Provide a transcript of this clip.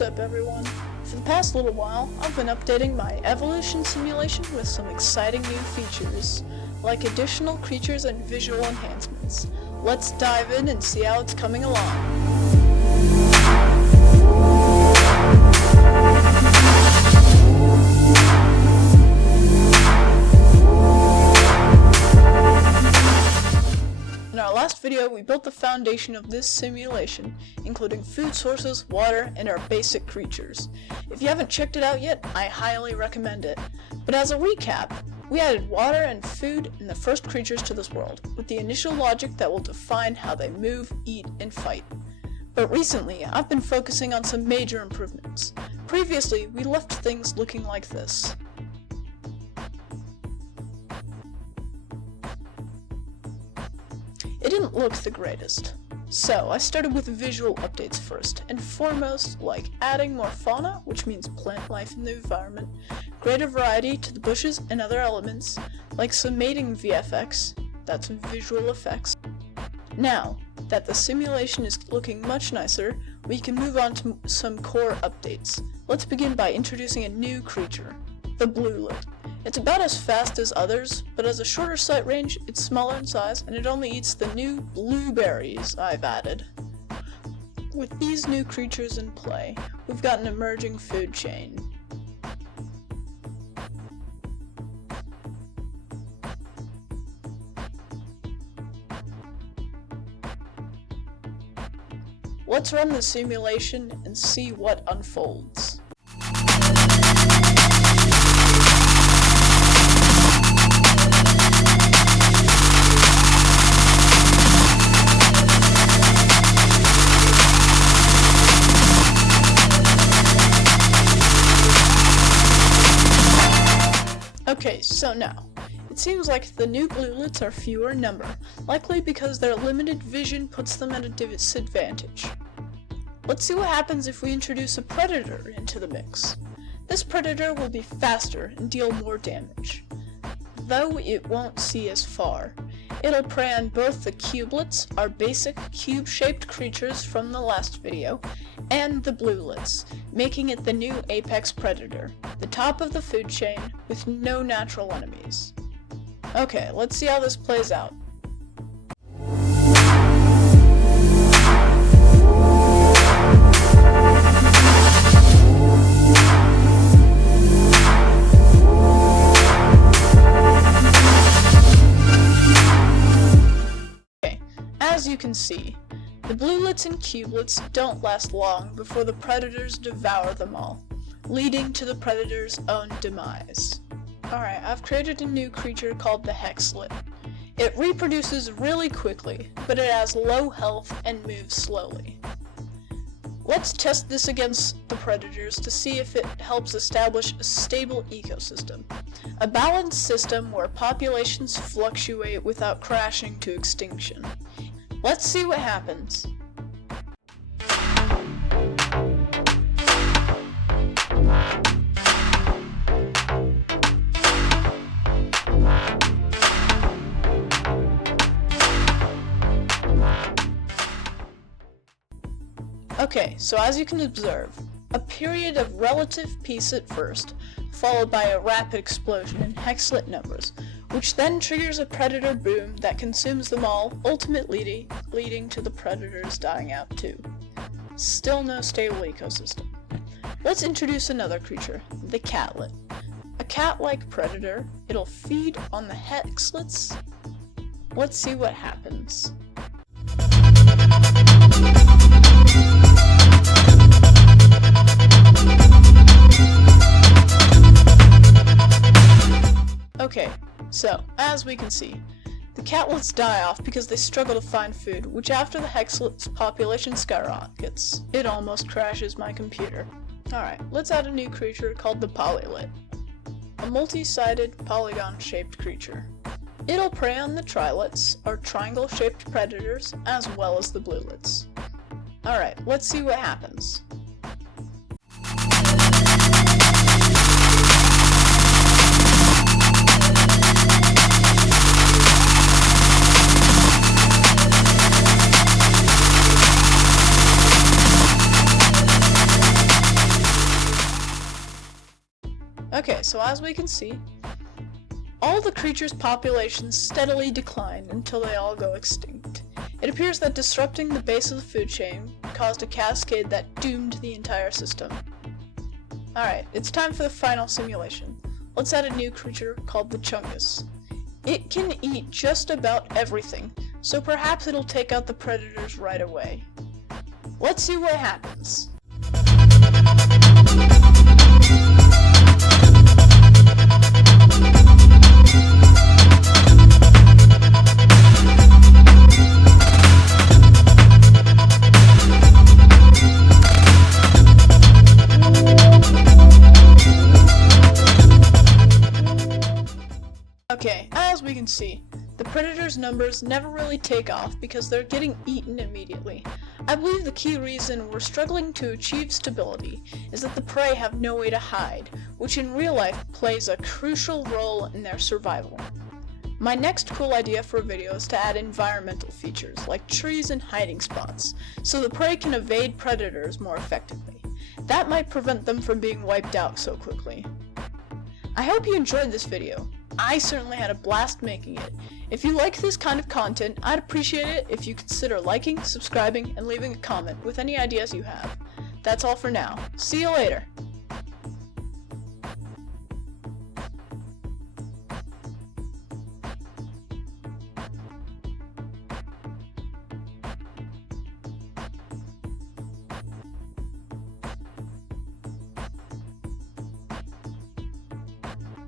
What's up, everyone? For the past little while, I've been updating my evolution simulation with some exciting new features, like additional creatures and visual enhancements. Let's dive in and see how it's coming along. In our last video, we built the foundation of this simulation, including food sources, water, and our basic creatures. If you haven't checked it out yet, I highly recommend it. But as a recap, we added water and food and the first creatures to this world, with the initial logic that will define how they move, eat, and fight. But recently, I've been focusing on some major improvements. Previously, we left things looking like this. It didn't look the greatest. So I started with visual updates first and foremost, like adding more fauna, which means plant life in the environment, greater variety to the bushes and other elements, like some mating VFX, that's visual effects. Now that the simulation is looking much nicer, we can move on to some core updates. Let's begin by introducing a new creature, the Bluelet. It's about as fast as others, but has a shorter sight range, it's smaller in size, and it only eats the new blueberries I've added. With these new creatures in play, we've got an emerging food chain. Let's run the simulation and see what unfolds. Okay, so now, it seems like the new Bluelets are fewer in number, likely because their limited vision puts them at a disadvantage. Let's see what happens if we introduce a predator into the mix. This predator will be faster and deal more damage, though it won't see as far. It'll prey on both the Cubelets, our basic cube-shaped creatures from the last video, and the Bluelets, making it the new apex predator, the top of the food chain with no natural enemies. Okay, let's see how this plays out. As you can see, the Bluelets and Cubelets don't last long before the predators devour them all, leading to the predator's own demise. Alright, I've created a new creature called the Hexlet. It reproduces really quickly, but it has low health and moves slowly. Let's test this against the predators to see if it helps establish a stable ecosystem. A balanced system where populations fluctuate without crashing to extinction. Let's see what happens. Okay, so as you can observe, a period of relative peace at first, followed by a rapid explosion in Hexlet numbers, which then triggers a predator boom that consumes them all, ultimately leading to the predators dying out too. Still no stable ecosystem. Let's introduce another creature, the Catlet. A cat-like predator, it'll feed on the Hexlets. Let's see what happens. Okay, so, as we can see, the Catlets die off because they struggle to find food, which after the Hexlets' population skyrockets. It almost crashes my computer. Alright, let's add a new creature called the Polylet. A multi-sided, polygon-shaped creature. It'll prey on the Trilets, or triangle-shaped predators, as well as the Bluelets. Alright, let's see what happens. Okay, so as we can see, all the creatures' populations steadily decline until they all go extinct. It appears that disrupting the base of the food chain caused a cascade that doomed the entire system. Alright, it's time for the final simulation. Let's add a new creature called the Chungus. It can eat just about everything, so perhaps it'll take out the predators right away. Let's see what happens. Okay, as we can see, the predators' numbers never really take off because they're getting eaten immediately. I believe the key reason we're struggling to achieve stability is that the prey have no way to hide, which in real life plays a crucial role in their survival. My next cool idea for a video is to add environmental features like trees and hiding spots, so the prey can evade predators more effectively. That might prevent them from being wiped out so quickly. I hope you enjoyed this video. I certainly had a blast making it. If you like this kind of content, I'd appreciate it if you consider liking, subscribing, and leaving a comment with any ideas you have. That's all for now. See you later!